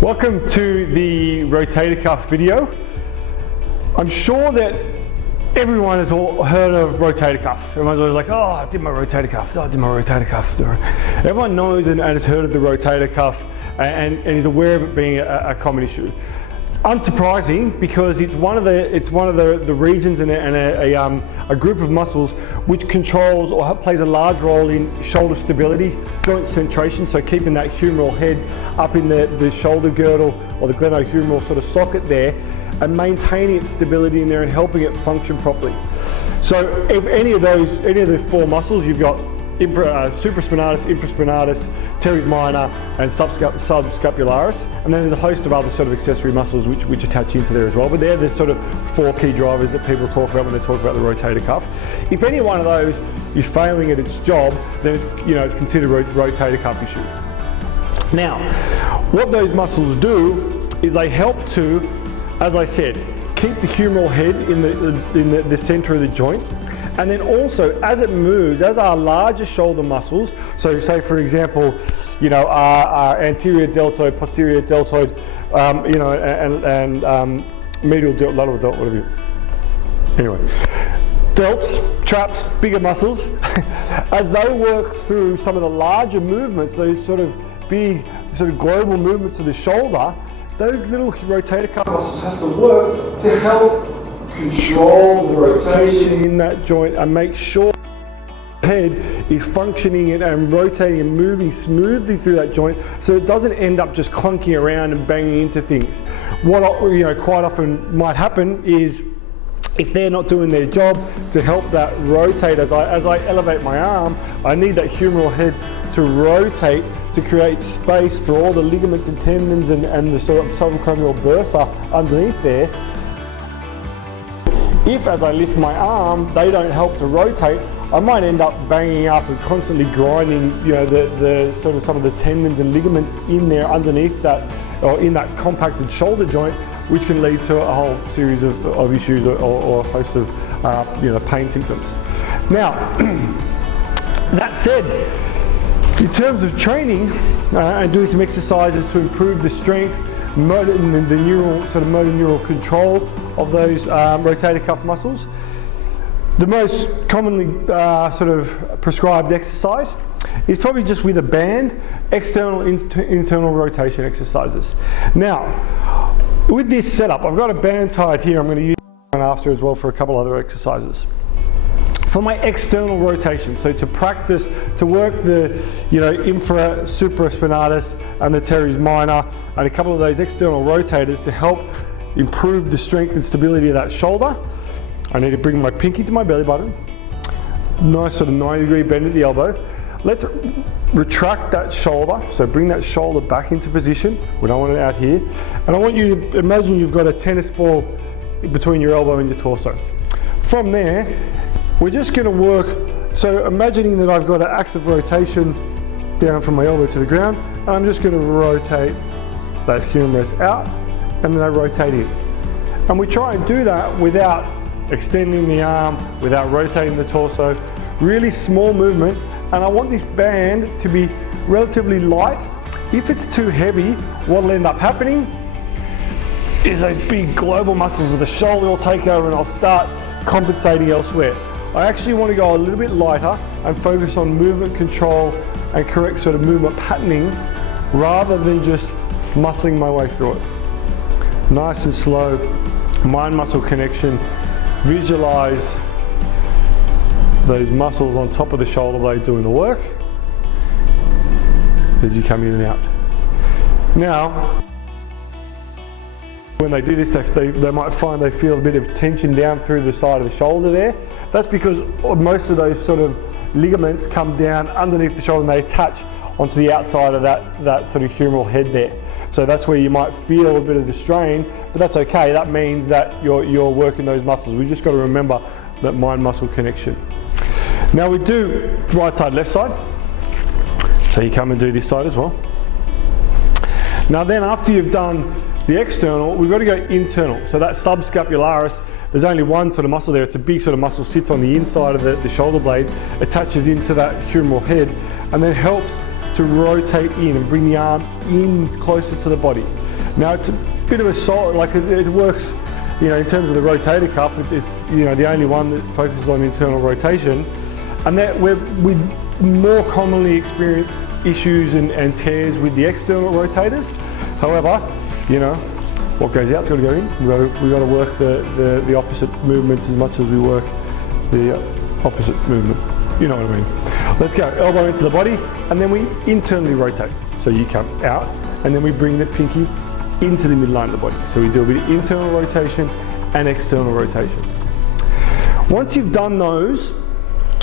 Welcome to the rotator cuff video. I'm sure that everyone has all heard of rotator cuff. Everyone's always like, oh, I did my rotator cuff, oh, I did my rotator cuff. Everyone knows and has heard of the rotator cuff and is aware of it being a common issue. Unsurprising, because it's one of the regions and a group of muscles which controls or plays a large role in shoulder stability, joint centration, so keeping that humeral head up in the shoulder girdle or the glenohumeral sort of socket there, and maintaining its stability in there and helping it function properly. So if any of the four muscles, you've got supraspinatus, infraspinatus, teres minor, and subscapularis, and then there's a host of other sort of accessory muscles which attach into there as well. But they're the sort of four key drivers that people talk about when they talk about the rotator cuff. If any one of those is failing at its job, then it's considered a rotator cuff issue. Now, what those muscles do is they help to, as I said, keep the humeral head in the center of the joint. And then also, as it moves, as our larger shoulder muscles, so say for example, our anterior deltoid, posterior deltoid, and medial delt, lateral delt, whatever you. Anyway, delts, traps, bigger muscles, as they work through some of the larger movements, those sort of big, sort of global movements of the shoulder, those little rotator cuff muscles have to work to help control the rotation in that joint and make sure the head is functioning and rotating and moving smoothly through that joint, so it doesn't end up just clunking around and banging into things. What quite often might happen is, if they're not doing their job to help that rotate, as I elevate my arm, I need that humeral head to rotate to create space for all the ligaments and tendons and the sort of subacromial bursa underneath there. If, as I lift my arm, they don't help to rotate, I might end up banging up and constantly grinding, the sort of some of the tendons and ligaments in there underneath that, or in that compacted shoulder joint, which can lead to a whole series of issues or a host of pain symptoms. Now, that said, in terms of training and doing some exercises to improve the strength, the motor neural control of those rotator cuff muscles, the most commonly sort of prescribed exercise is probably just with a band, external, internal rotation exercises. Now, with this setup, I've got a band tied here. I'm going to use one after as well for a couple other exercises. For my external rotation, so to practice, to work the supraspinatus and the teres minor and a couple of those external rotators to help improve the strength and stability of that shoulder, I need to bring my pinky to my belly button, nice sort of 90-degree bend at the elbow. Let's retract that shoulder, so bring that shoulder back into position. We don't want it out here. And I want you to imagine you've got a tennis ball between your elbow and your torso. From there, we're just going to work, so imagining that I've got an axis of rotation down from my elbow to the ground, and I'm just going to rotate that humerus out, and then I rotate in. And we try and do that without extending the arm, without rotating the torso, really small movement, and I want this band to be relatively light. If it's too heavy, what'll end up happening is those big global muscles of the shoulder will take over and I'll start compensating elsewhere. I actually want to go a little bit lighter and focus on movement control and correct sort of movement patterning rather than just muscling my way through it. Nice and slow, mind-muscle connection. Visualize those muscles on top of the shoulder blade doing the work as you come in and out. Now, when they do this, they might find they feel a bit of tension down through the side of the shoulder there. That's because most of those sort of ligaments come down underneath the shoulder and they attach onto the outside of that sort of humeral head there. So that's where you might feel a bit of the strain, but that's okay. That means that you're working those muscles. We just got to remember that mind-muscle connection. Now we do right side, left side. So you come and do this side as well. Now then, after you've done the external, we've got to go internal. So that subscapularis, there's only one sort of muscle there. It's a big sort of muscle, sits on the inside of the shoulder blade, attaches into that humeral head, and then helps to rotate in and bring the arm in closer to the body. Now it's a bit of a solid, like it works, you know, in terms of the rotator cuff, it's you know, the only one that focuses on internal rotation, and that we more commonly experience issues and tears with the external rotators. However, you know, what goes out's got to go in. We've got to work the opposite movements as much as we work the opposite movement. You know what I mean. Let's go. Elbow into the body, and then we internally rotate. So you come out, and then we bring the pinky into the midline of the body. So we do a bit of internal rotation and external rotation. Once you've done those,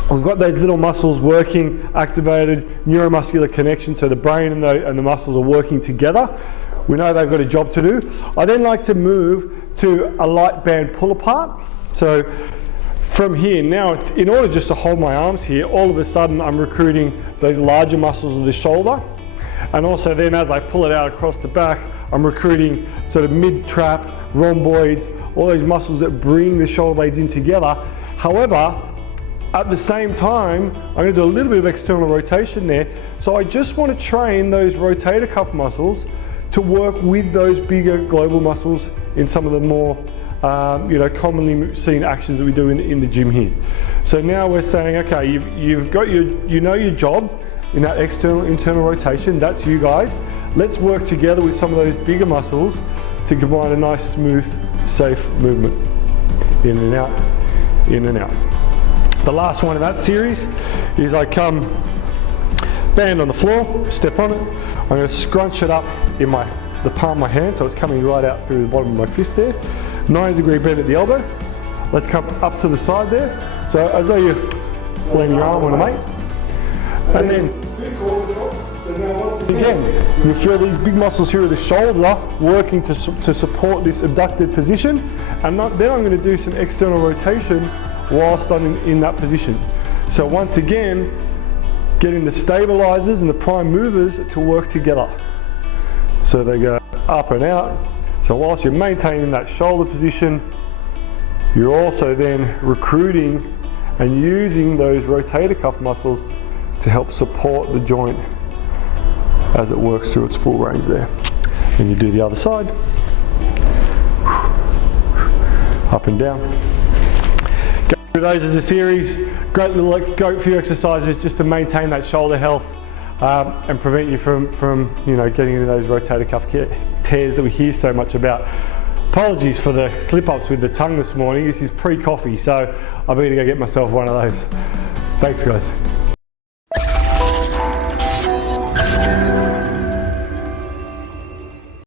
we've got those little muscles working, activated, neuromuscular connection, so the brain and the muscles are working together. We know they've got a job to do. I then like to move to a light band pull apart. So from here, now in order just to hold my arms here, all of a sudden I'm recruiting those larger muscles of the shoulder. And also then as I pull it out across the back, I'm recruiting sort of mid-trap, rhomboids, all those muscles that bring the shoulder blades in together. However, at the same time, I'm going to do a little bit of external rotation there. So I just want to train those rotator cuff muscles to work with those bigger global muscles in some of the more you know, commonly seen actions that we do in the gym here. So now we're saying, okay, you've got you know your job in that external internal rotation. That's you guys. Let's work together with some of those bigger muscles to combine a nice, smooth, safe movement. In and out, in and out. The last one in that series is I come band on the floor, step on it. I'm going to scrunch it up in the palm of my hand, so it's coming right out through the bottom of my fist there. 90-degree bend at the elbow. Let's come up to the side there. So as though you're laying your arm on a mate. And then again, you feel these big muscles here of the shoulder working to support this abducted position. And then I'm going to do some external rotation whilst I'm in that position. So once again, getting the stabilizers and the prime movers to work together. So they go up and out. So whilst you're maintaining that shoulder position, you're also then recruiting and using those rotator cuff muscles to help support the joint as it works through its full range there. And you do the other side. Up and down. Go through those as a series. Great little few exercises just to maintain that shoulder health and prevent you from you know, getting into those rotator cuff tears that we hear so much about. Apologies for the slip-ups with the tongue this morning. This is pre-coffee, so I better go get myself one of those. Thanks, guys.